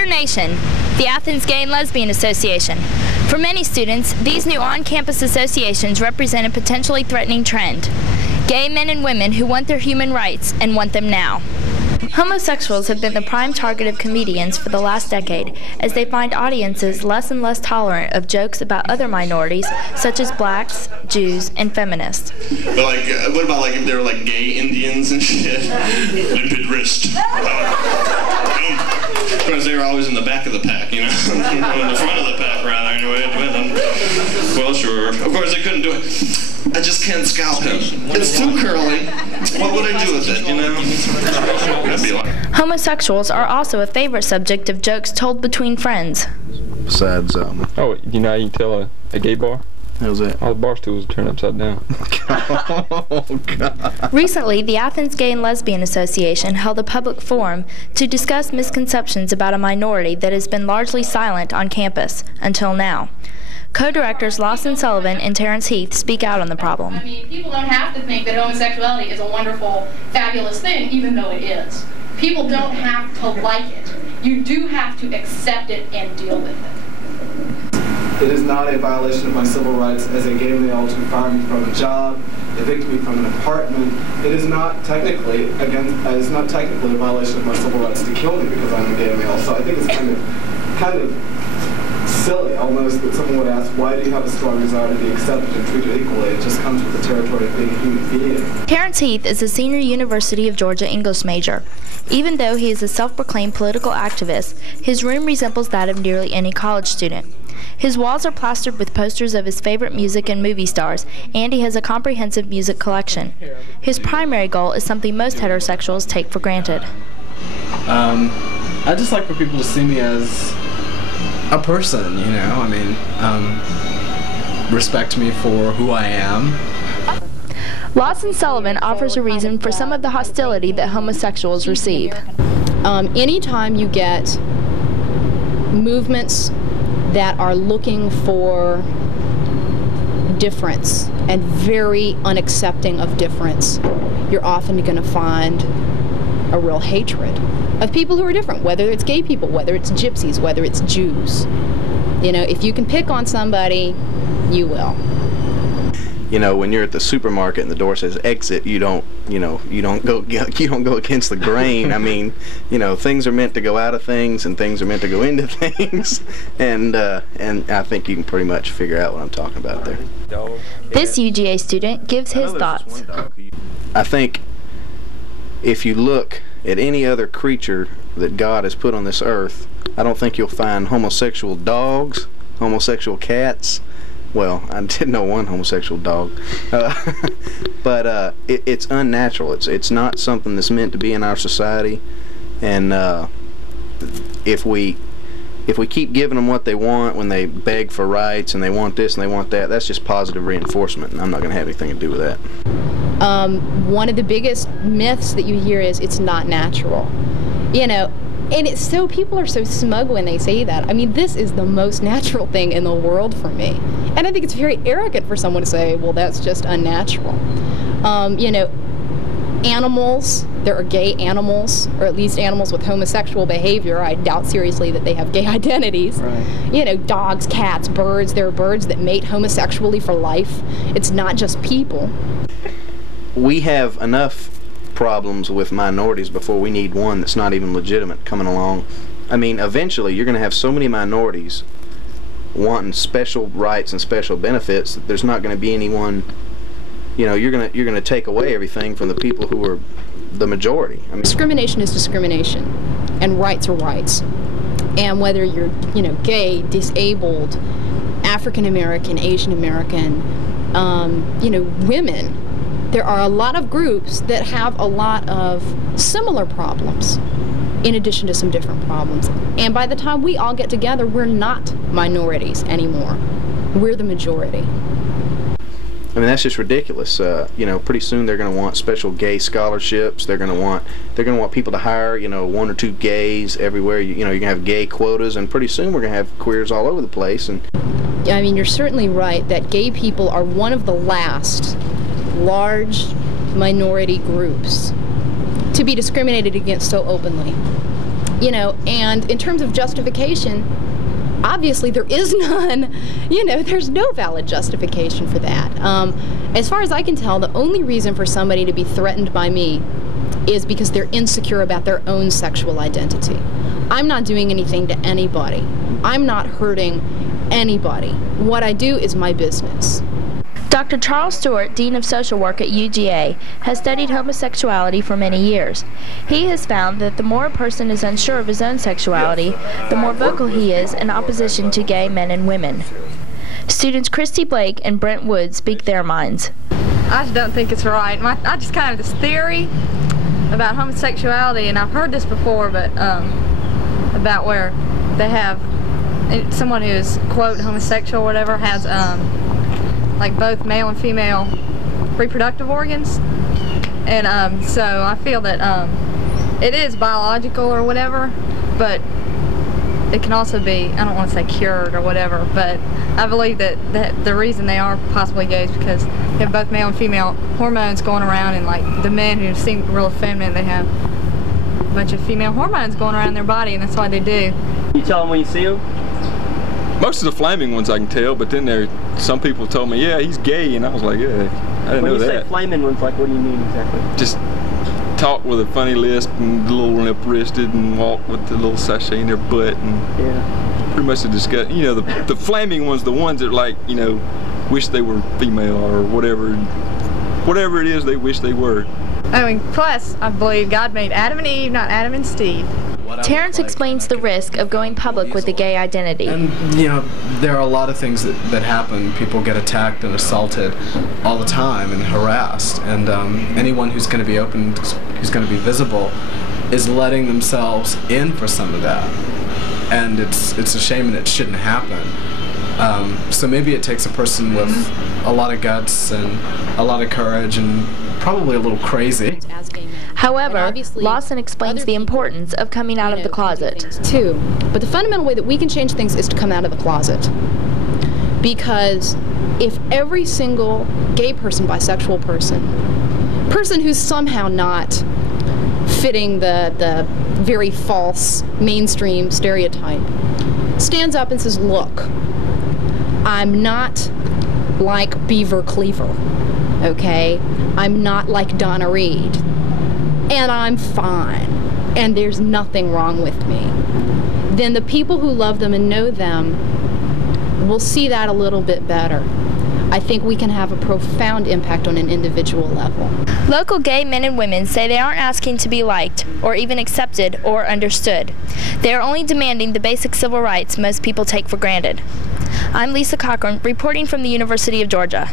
Dear Nation, the Athens Gay and Lesbian Association. For many students, these new on-campus associations represent a potentially threatening trend. Gay men and women who want their human rights and want them now. Homosexuals have been the prime target of comedians for the last decade, as they find audiences less and less tolerant of jokes about other minorities, such as blacks, Jews, and feminists. But like, what about like if they were like gay Indians and shit? Limpid wrist. Because they were always in the back of the pack, you know? In the front of the pack, rather, anyway. Well, sure. Of course, they couldn't do it. I just can't scalp him. It's too curly. What would I do with it, you know? That'd be like... Homosexuals are also a favorite subject of jokes told between friends. Besides, Oh, you know how you can tell a gay bar? How's that? All the bar stools turn upside down. Oh, God. Recently, the Athens Gay and Lesbian Association held a public forum to discuss misconceptions about a minority that has been largely silent on campus until now. Co-directors Lawson, Sullivan, and Terence, Heath speak out on the problem. I mean, people don't have to think that homosexuality is a wonderful, fabulous thing, even though it is. People don't have to like it. You do have to accept it and deal with it. It is not a violation of my civil rights as a gay male to fire me from a job, evict me from an apartment. It is not technically a violation of my civil rights to kill me because I'm a gay male. So I think it's kind of silly almost that someone would ask, why do you have a strong desire to be accepted and treated equally? It just comes with the territory of being a human being. Terence Heath is a senior University of Georgia English major. Even though he is a self-proclaimed political activist, his room resembles that of nearly any college student. His walls are plastered with posters of his favorite music and movie stars, and he has a comprehensive music collection. His primary goal is something most heterosexuals take for granted. I just like for people to see me as a person, you know? I mean, respect me for who I am. Lawson Sullivan offers a reason for some of the hostility that homosexuals receive. Anytime you get movements that are looking for difference and very unaccepting of difference, you're often going to find a real hatred of people who are different, whether it's gay people, whether it's gypsies, whether it's Jews. You know, if you can pick on somebody, you will. You know, when you're at the supermarket and the door says exit, you don't go against the grain. I mean, you know, things are meant to go out of things and things are meant to go into things, and I think you can pretty much figure out what I'm talking about there. This UGA student gives his thoughts. I think if you look at any other creature that God has put on this earth, I don't think you'll find homosexual dogs, homosexual cats. Well, I did know one homosexual dog, but it's unnatural. It's not something that's meant to be in our society, and if we keep giving them what they want when they beg for rights and they want this and they want that, that's just positive reinforcement, and I'm not going to have anything to do with that. One of the biggest myths that you hear is it's not natural, you know. And it's so, people are so smug when they say that. I mean, this is the most natural thing in the world for me. And I think it's very arrogant for someone to say, well, that's just unnatural. You know, animals, there are gay animals, or at least animals with homosexual behavior. I doubt seriously that they have gay identities. Right. You know, dogs, cats, birds, there are birds that mate homosexually for life. It's not just people. We have enough problems with minorities before we need one that's not even legitimate coming along. I mean, eventually you're going to have so many minorities wanting special rights and special benefits that there's not going to be anyone, you know, you're going to take away everything from the people who are the majority. I mean, discrimination is discrimination, and rights are rights. And whether you're, you know, gay, disabled, African American, Asian American, you know, women, there are a lot of groups that have a lot of similar problems in addition to some different problems. And by the time we all get together, we're not minorities anymore. We're the majority. I mean, that's just ridiculous. You know, pretty soon they're going to want special gay scholarships. They're going to want people to hire, you know, 1 or 2 gays everywhere. You know, you're going to have gay quotas, and pretty soon we're going to have queers all over the place. And I mean, you're certainly right that gay people are one of the last large minority groups to be discriminated against so openly. You know, and in terms of justification, obviously there is none. You know, there's no valid justification for that. As far as I can tell, the only reason for somebody to be threatened by me is because they're insecure about their own sexual identity. I'm not doing anything to anybody. I'm not hurting anybody. What I do is my business. Dr. Charles Stewart, Dean of Social Work at UGA, has studied homosexuality for many years. He has found that the more a person is unsure of his own sexuality, the more vocal he is in opposition to gay men and women. Students Christy Blake and Brent Wood speak their minds. I just don't think it's right. I just kind of this theory about homosexuality, and I've heard this before, but about where they have someone who is, quote, homosexual or whatever, has like both male and female reproductive organs, and so I feel that it is biological or whatever, but it can also be, I don't want to say cured or whatever, but I believe that the reason they are possibly gay is because they have both male and female hormones going around, and like the men who seem real effeminate, they have a bunch of female hormones going around in their body, and that's why they do. You tell them when you see them? Most of the flaming ones I can tell, but then some people told me, yeah, he's gay, and I was like, yeah, I didn't know that. When you say flaming ones, like, what do you mean exactly? Just talk with a funny lisp and a little limp-wristed and walk with the little sachet in their butt, and pretty much the disgust. You know, the flaming ones, the ones that, like, you know, wish they were female or whatever it is they wish they were. I mean, plus, I believe God made Adam and Eve, not Adam and Steve. Terence explains the risk of going public with a gay identity. And, you know, there are a lot of things that happen. People get attacked and assaulted all the time and harassed. And anyone who's going to be open, who's going to be visible, is letting themselves in for some of that. And it's a shame, and it shouldn't happen. So maybe it takes a person with a lot of guts and a lot of courage and probably a little crazy. However, Lawson explains the importance of coming out of the closet. Too. But the fundamental way that we can change things is to come out of the closet. Because if every single gay person, bisexual person who's somehow not fitting the very false mainstream stereotype, stands up and says, look, I'm not like Beaver Cleaver, okay? I'm not like Donna Reed. And I'm fine, and there's nothing wrong with me, then the people who love them and know them will see that a little bit better. I think we can have a profound impact on an individual level. Local gay men and women say they aren't asking to be liked, or even accepted, or understood. They are only demanding the basic civil rights most people take for granted. I'm Lisa Cochran, reporting from the University of Georgia.